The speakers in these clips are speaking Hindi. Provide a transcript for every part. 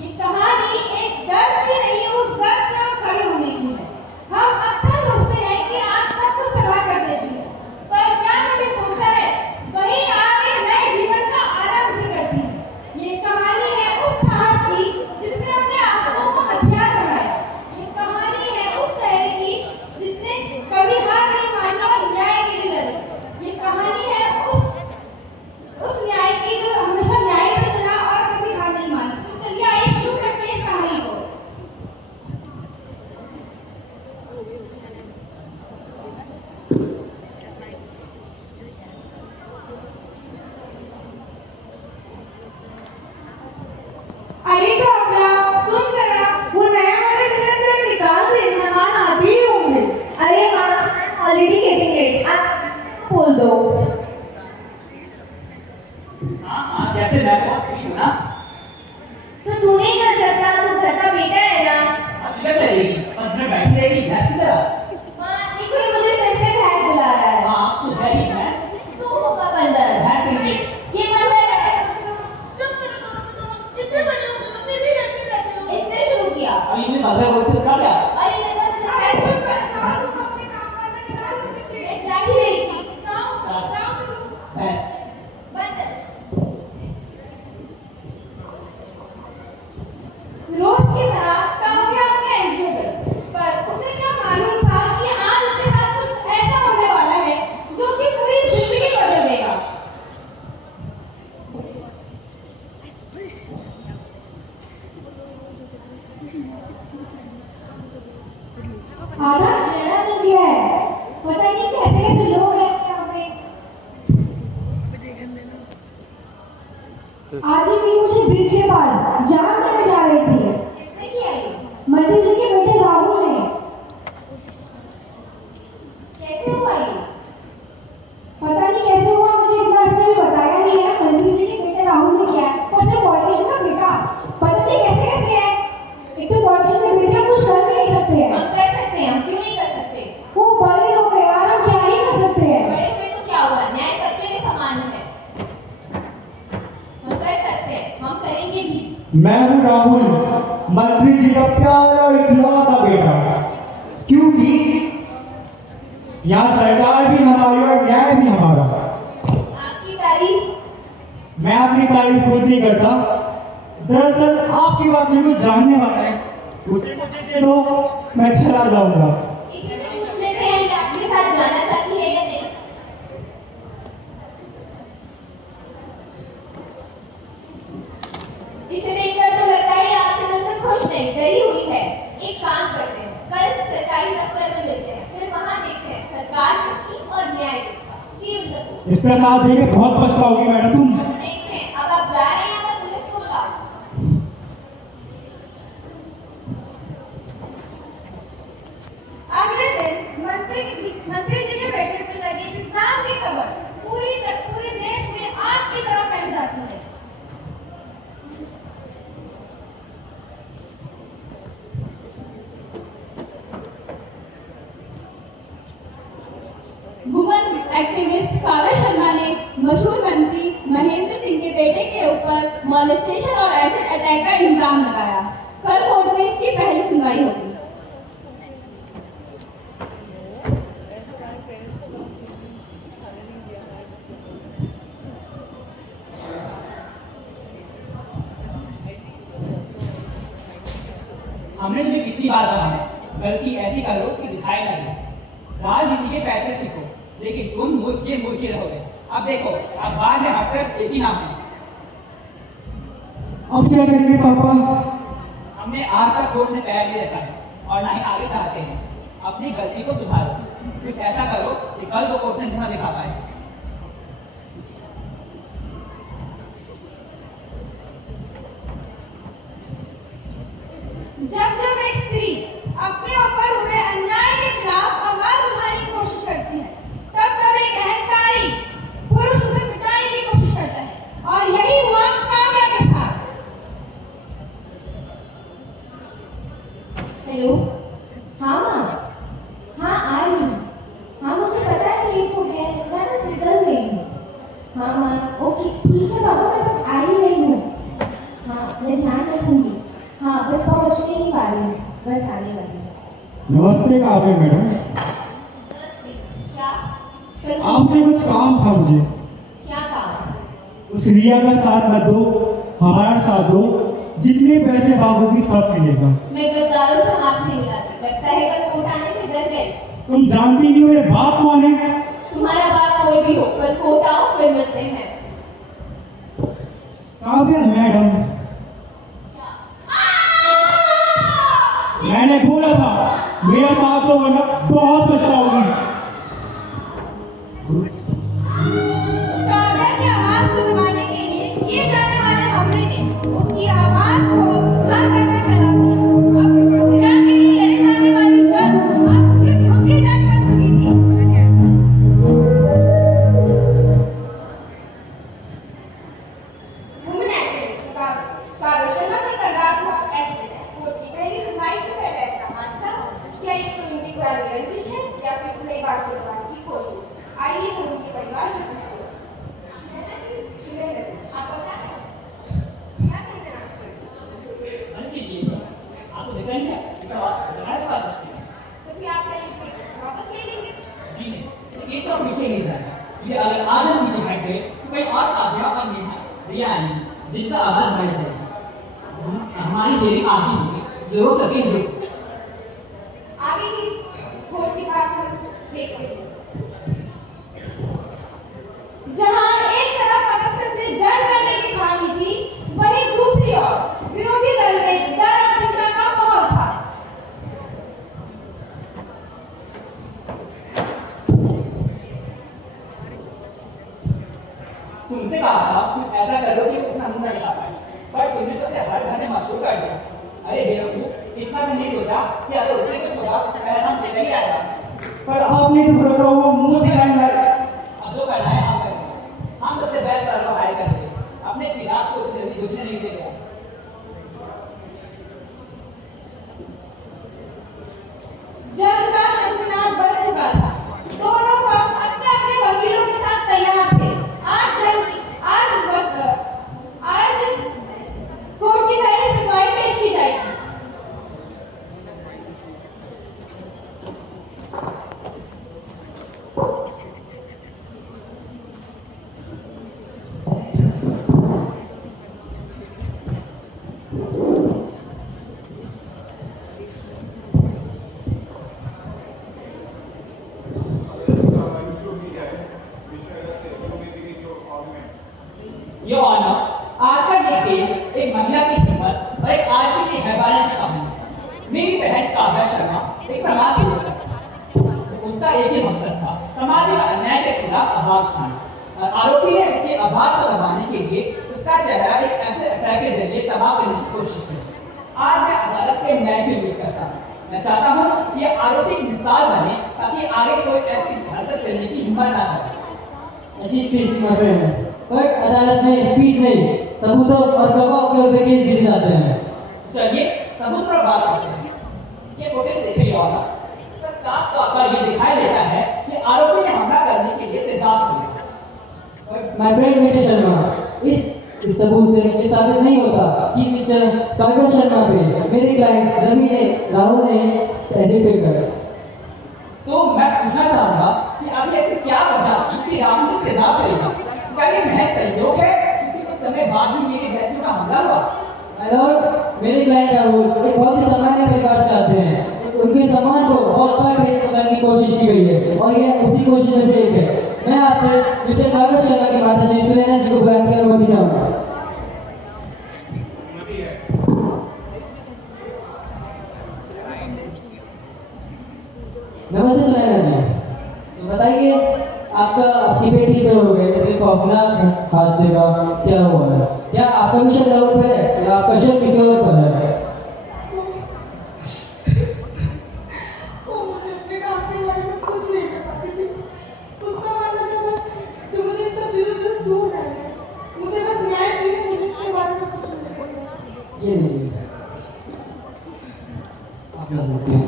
ये कहानी एक दर्द की नहीं, उस दर्द से हम खड़े होने की है। हम अक्सर सोचते हैं कि आज सब कुछ तबाह कर देती है, पर क्या कभी सोचा है वही आगे नए जीवन का आरंभ भी करती है। ये कहानी है उस साहस की जिसने अपने आंसुओं को हथियार बनाया। ये कहानी है उस चेहरे की जिसने कभी हार नहीं मानी और न्याय के लिए लड़ी। ये कहानी है उस न्याय की जो हमेशा न्याय पे चला और कभी हार नहीं मानी। तो चलिए आइए शुरू करते हैं इस कहानी को। अरे काव्या, सुन जरा, वो नया वाला डिनर सेट निकाल दे, मेहमान आते ही होंगे। अरे माँ, ऑलरेडी गेटिंग लेट, आप बोल दो। हाँ, जैसे मैं बहुत फ्री हूँ ना। तो तू नहीं कर सकता, तू घर का बेटा है ना। अब क्या करेगी? और घर बैठी रहेगी भैंस की तरह। माँ, देखो ये मुझे फिर से भैंस बुला रहा है। हाँ, तू है ही भैंस। तू होगा बंदर। भैंस नहीं। ये बंदर है। चुप करो दोनों, इतने बड़े हो गए, फिर भी लड़ते रहते हो। इसने शुरू किया। अब ये बात बोलते उसका क्या? अरे देखो मुझे है, चुप कर, जाओ तुम अपने काम पर, मैं निकाल लूंगी। एग्जैक्टली रही थी। जाओ चलो। भैंस। बंदर। रोज की तरह काव्या अपने एंट्री गई, पर उसे क्या मालूम था कि आज उसके साथ कुछ ऐसा होने वाला है जो उसकी पूरी जिंदगी बदल देगा। आधा चेहरा जल गया है, पता नहीं कैसे कैसे लोग रहते हैं यहाँ पे। आज ही भी मुझे ब्रिज के पास जान देने जा रही थी। किसने किया ये? मंदिर जी के बेटे राहुल ने। कैसे हुआ ये? पता नहीं कैसे हुआ, मुझे इतना इसने भी बताया नहीं है। मंदिर जी के बेटे राहुल ने किया है, पर सिर्फ पॉलिटिशियन का बेटा पता नहीं कैसे कैसे है। एक तो पॉलिटिशियन के बेटे हम कुछ कर भी नहीं सकते हैं। हम कर सकते हैं, हम क्यों नहीं कर सकते? वो बड़े लोग हैं यार, हम क्या ही कर सकते हैं। बड़े हुए तो क्या हुआ, न्याय सत्य के समान है। हम कर सकते हैं, हम करेंगे भी। मैं हूँ राहुल, मंत्री जी का प्यारा इकलौता बेटा। क्योंकि यहाँ सरकार भी हमारी और न्याय भी हमारा। आपकी तारीफ। मैं अपनी तारीफ खुद नहीं करता, दरअसल आपकी बात मेरे को जानने वाला है, उसे मुझे दे दो, मैं चला जाऊंगा। इसी से पूछ लेते हैं कि आपके साथ जाना चाहती है या नहीं। इसे देखकर तो लगता है आपसे मिलकर खुश नहीं, डरी हुई है। एक काम करते हैं, कल सरकारी दफ्तर में मिलते हैं, फिर वहां देखते हैं सरकार किसकी और न्याय किसका। Feel the fool। इसका साथ देके बहुत पछताओगी मैडम तुम। देखते हैं, अब आप जा रहे हैं या मैं पुलिस को बुला दूं? अगले दिन मंत्री जी के बेटे पे लगे इंसान की खबर पूरे देश में आग की तरह फैल जाती है। वुमन एक्टिविस्ट काव्या शर्मा ने मशहूर मंत्री महेंद्र सिंह के बेटे के ऊपर मॉलेस्टेशन और एसिड अटैक का इल्जाम लगाया। कल कोर्ट में इसकी पहली सुनवाई होगी। हमने तुम्हें कितनी बार कहा है, गलती ऐसी करो कि दिखाई ना दे। राजनीति के पैसे सीखो, लेकिन तुम मूर्खे रहोगे। अब देखो, अब बाद में हटकर एक ही नाम है। अब क्या करेंगे पापा? हमने आज तक कोर्ट में पैर नहीं रखा है और ना ही आगे चाहते हैं। अपनी गलती को सुधारो, कुछ ऐसा करो कि कल को कोर्ट में मुंह न दिखा पाए। जब एक स्त्री अपने ऊपर हुए अन्याय के खिलाफ आवाज उठाने की कोशिश करती है, तब एक अहंकारी पुरुष उसे मिटाने की कोशिश करता है, और यही हुआ काव्या के साथ। हेलो, हाँ माँ, हाँ आ रही हूँ। हाँ मुझे पता है लेट हो गया है, मैं बस निकल गई हूँ। हाँ माँ, ओके ठीक है पापा, मैं बस आ ही रही हूँ। हाँ मैं ध्यान रखूंगी। पहुंचने ही वाली हूँ, बस आने वाली हूँ। नमस्ते काव्या मैडम, क्या कल आपसे कुछ काम था मुझे। क्या काम? उस रिया का साथ मत दो, हमारा साथ दो, जितने पैसे मांगोगी सब मिलेगा। मैं गद्दारों से हाथ नहीं मिलाती, लगता है कल कोर्ट आने से डर गई। तुम जानती नहीं हो मेरे बाप कौन है? तुम्हारा बाप कोई भी हो, कल कोर्ट आओ फिर मिलते हैं। काव्या मैडम, मैंने बोला था मेरा साथ दो वरना बहुत पछताओगी। काव्या की आवाज को दबाने के लिए किए जाने वाले हमले ने उसकी आवाज को हर घर में फैला दिया। अब रिया के लिए लड़े जाने वाली जंग अब उसकी खुद की जंग बन चुकी थी। वुमेन एक्टिविस्ट काव्या शर्मा पर कल रात हुआ एक्सीडेंट है। कोर्ट की पहली सुनवाई से पहले ऐसा हादसा, क्या ये कोई उनकी पुरानी रंजिश है या फिर नई बात करवाने की कोशिश? आइए हम उनके परिवार से पूछते हैं। आपका क्या है? क्या कहते हैं आप? अरे ये सब आपको देखा नहीं है, इसका बनाया था उसने। तो फिर आप ये केस वापस ले लेंगे? जी नहीं, ये सब पीछे नहीं जाएगा। ये अगर आज हम पीछे हट गए तो कोई और काव्या और नेहा रिया आएंगी जिनका आवाज बढ़ जाएगी। हमारी देरी आज ही होगी, जरूर सकेंगे। आगे की कोर्ट की बात हम देखते हैं। जहां एक तरफ परस्पर से जंग करने की कहानी थी, वहीं दूसरी ओर विरोधी दल में डर और चिंता का माहौल था। तुमसे कहा था कुछ ऐसा करो कि अपना मुंह न दिखा पाए, पर तुमने तो उसे हर घर में मशहूर कर दिया। अरे बेवकूफ, इतना भी नहीं सोचा कि अगर उसने कुछ होगा पहले हम लेकर ही आएगा। पर आपने तो बोला था वो मुंह दिखाएंगे। अब जो करना है हम करेंगे। हम सबसे बेस्ट वाला हायर करेंगे, अपने चिराग को उतनी जल्दी बुझने नहीं देंगे। जंग का शंखनाद बज चुका था। दोनों पक्ष अपने अपने वकीलों के साथ तैयार थे। आज कोर्ट की पहली सुनवाई पेश की जाएगी। Your Honor, आज का ये केस एक महिला की हिम्मत और एक आदमी की हैवानियत की कहानी है। मेरी बहन काव्या शर्मा एक समाज की लोकत थी। उसका एक ही मकसद था, सामाजिक अन्याय के खिलाफ आवाज उठाना। आरोपी ने उसकी आवाज को दबाने के लिए उसका चेहरा एक ऐसे अटैक के जरिए तबाह करने की कोशिश की। आज मैं अदालत के न्याय की उम्मीद करता हूँ। मैं चाहता हूँ कि ये आरोपी एक मिसाल बने ताकि आगे कोई ऐसी हरकत करने की हिम्मत ना करे। अच्छी स्पीच माय फ्रेंड, पर अदालत में स्पीच नहीं, सबूतों और गवाहों के ऊपर केस दिए जाते हैं। चलिए सबूत पर बात करते हैं। ये फुटेज देखिए होगा, इसका साफ तौर पर ये दिखाई देता है कि आरोपी ने हमला करने के लिए तेजाब किया। माय फ्रेंड मिस्टर शर्मा, इस सबूत से ये साबित नहीं होता कि मिस्टर काव्या शर्मा पे मेरे क्लाइंट रवि ने राहुल ने एग्जीक्यूट कर। तो मैं पूछना चाहूंगा कि आगे ऐसी क्या वजह थी कि राहुल ने तेजाब खरीदा? क्या ये महज संयोग है कि कुछ समय बाद ही मेरे व्यक्ति का हमला हुआ? माय लॉर्ड, मेरे क्लाइंट राहुल एक बहुत ही सामान्य परिवार से आते हैं। उनके समाज को बहुत बार करने की कोशिश की गई है और ये उसी कोशिश में से एक है। मैं आपसे मिस्टर काव्या शर्मा की माता श्री सुनैना जी को बयान की अनुमति चाहूंगा। नमस्ते सुनैना जी, तो बताइए आपकी बेटी पे हो गए एक खौफनाक हादसे का क्या हुआ है? क्या आपका भी शक राहुल पे है या आपका शक किसी और पर है? वो मुझे अपने काम के बारे में कुछ नहीं बताती थी। उसका मानना था बस कि मुझे इन सब चीजों से दूर रहना है। मुझे बस न्याय चाहिए, मुझे इसके बारे में कुछ नहीं पता। ये लीजिए, आप जा सकते हैं।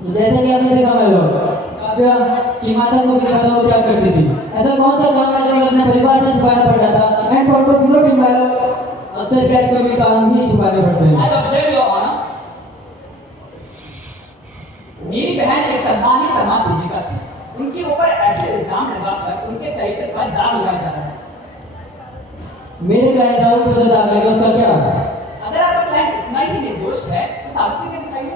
तो जैसा कि आपने देखा मैं लोग काव्या की माता को बिना बताओ क्या करती थी। ऐसा कौन सा काम है जो अपने परिवार से छुपाना पड़ जाता? And point of no in my Lord, अक्सर क्या कभी काम ही छुपाने पड़ते हैं। I object your honor. मेरी बहन एक सम्मानित समाज सेविका थी। उनके ऊपर ऐसे इल्जाम लगाकर उनके चरित्र पर दाग लगाया जा रहा है। मेरे क्लाइंट राहुल पर जो दाग लगे उसका क्या? अगर आपका क्लाइंट इतना ही निर्दोष है तो साबित करके दिखाइए।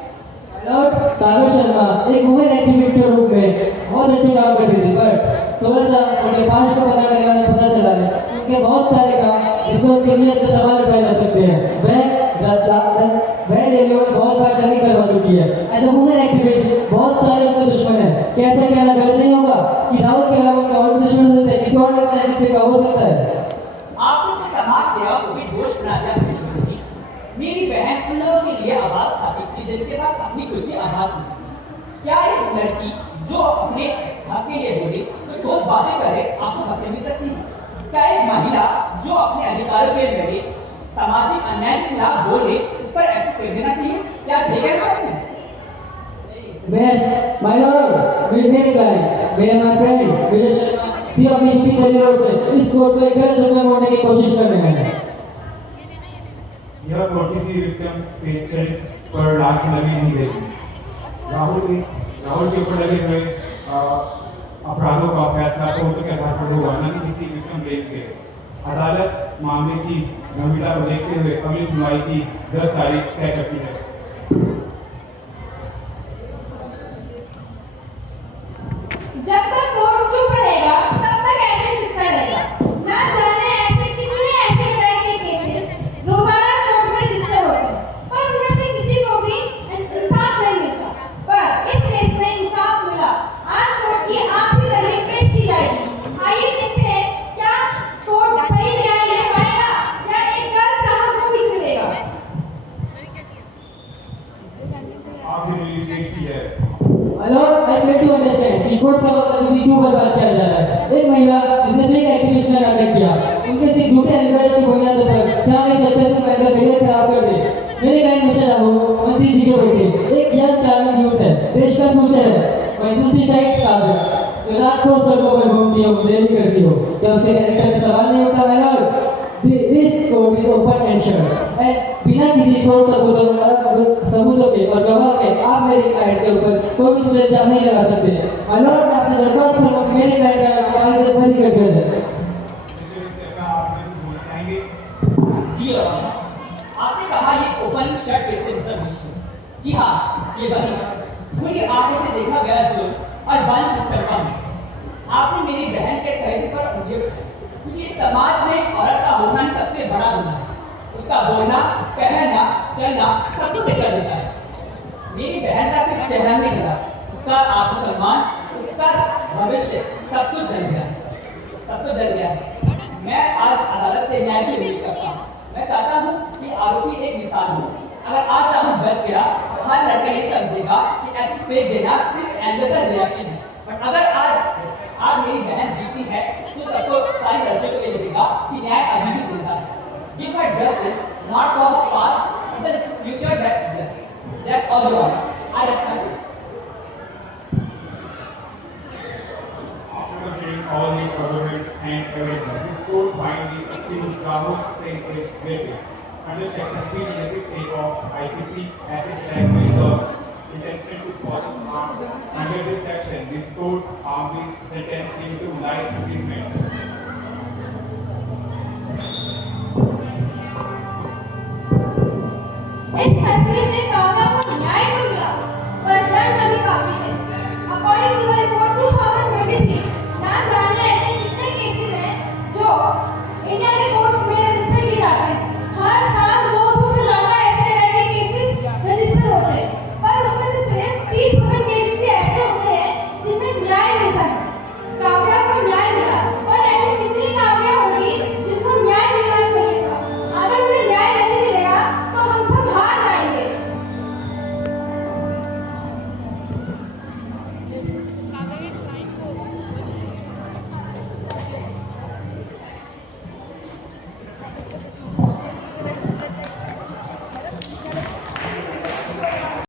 लॉर्ड काव्या शर्मा एक वुमेन एक्टिविस्ट के रूप में बहुत अच्छे काम करती थी, बट थोड़ा सा उनके पास का पता करने में पता चला है कि उनके बहुत सारे काम जिसमें उनकी नीयत पे सवाल उठाए जा सकते हैं वह रेलवे में बहुत बार टर्निंग करवा चुकी है। एज अ वुमेन एक्टिविस्ट बहुत सारे उनके दुश्मन हैं। क्या ऐसा कहना गलत नहीं होगा कि राहुल के अलावा उनके और भी दुश्मन हो सकते हैं? किसी और ने ऐसे तरीका हो सकता है? आपने तो समाज सेवा को भी दोष बना दिया कृष्ण जी। मेरी बहन उन लोगों के लिए आवाज उठाती थी जिनके पास अपनी खुद की आवाज नहीं थी। क्या एक लड़की जो अपने हक के लिए बोले तो ठोस बातें करे आपको धक्के मिल सकती है? क्या एक महिला जो अपने अधिकारों के लिए लड़े सामाजिक अन्याय के खिलाफ बोले उस पर ऐसे कर देना चाहिए? क्या आप देख सकते हैं? माय लॉर्ड, मेरे client, my friend Vijay Sharma थी अपनी ड्यूटी दलीलों से इस कोर्ट को एक गलत रूप में मोड़ने की कोशिश कर रहे हैं। यह नोटिस विक्टिम पेशेंट पर लाश लगी नहीं गई। राहुल के ऊपर लगे हुए अपराधों का फैसला कोर्ट के आधार पर हुआ, न कि किसी विक्टिम ब्लेम के। अदालत मामले की गंभीरता को देखते हुए अगली सुनवाई की 10 तारीख तय करती है। जब तक कोर्ट चुप रहेगा तब तक ऐसे चिपका रहेगा। ना जाने ऐसे कितने ऐसे ट्रायल के केसेस रोजाना कोर्ट में रजिस्टर होते हैं, पर उनमें से किसी को भी इंसाफ नहीं मिलता। पर इस केस में इंसाफ मिला। आज कोर्ट की आखिरी दलील पेश की जाएगी। आइए देखते हैं क्या कोर्ट सही न्याय ले पाएगा या एक गलत राह को भी चुनेगा। आखिरी दलील पेश की है। Lord, I fail to understand कि कोर्ट का वक्त अभी क्यों बर्बाद किया जा रहा है। एक महिला जिसने फेक एक्टिविस्ट का नाटक किया, उनके सिर्फ झूठे एलिगेशन की बुनियाद पर क्या नहीं सक्सेसफुल महिला का करियर खराब कर दे। मेरे क्लाइंट मिस्टर राहुल मंत्री जी के बेटे एक यंग चार्मिंग यूथ है, देश का फ्यूचर है। वहीं दूसरी साइड काव्या जो रात को सड़कों पर घूमती हो, डेली करती हो, क्या उसके कैरेक्टर में सवाल नहीं उठता? My Lord, this court is open and shut and बिना किसी ठोस सबूतों के और गवाह के आप मेरे क्लाइंट के ऊपर कोई भी इल्जाम नहीं लगा सकते। माय लॉर्ड, मैं आपसे दरख्वास्त करूंगा कि मेरे क्लाइंट का कमाल से बरी कर दिया जाए। जी आपने कहा ये ओपन शट केस से रिजर्वेशन। जी हाँ, ये वही पूरी आंखों से देखा गया जुर्म और बंद सिस्टम का आपने मेरी बहन के चरित्र पर उंगली उठाई, क्योंकि इस समाज में एक औरत का होना ही सबसे बड़ा गुनाह है। उसका बोलना, कहना, चलना सब कुछ कर देता है। मेरी बहन का सिर्फ चेहरा नहीं चला, उसका आत्मसम्मान, उसका भविष्य सब कुछ जल गया है, सब कुछ जल गया है। मैं आज अदालत से न्याय की उम्मीद करता हूँ। मैं चाहता हूँ कि आरोपी एक मिसाल हो। अगर आज राहुल बच गया तो हर लड़का ये समझेगा कि ऐसी फेक देना सिर्फ एंगर का रिएक्शन है। बट अगर आज मेरी बहन जीती है तो सबको सारी लड़कियों को ये लगेगा कि न्याय अभी भी जिंदा है। Give her justice, not for the past, but the future that is left. That's all you want. I respect this. After sharing all these arguments and evidence, this court finally accused Rahul Singh guilty. Under Section 396A of IPC, as it relates with the intention to cause harm. Under this section, this court calmly sentenced him to life imprisonment. इस फैसले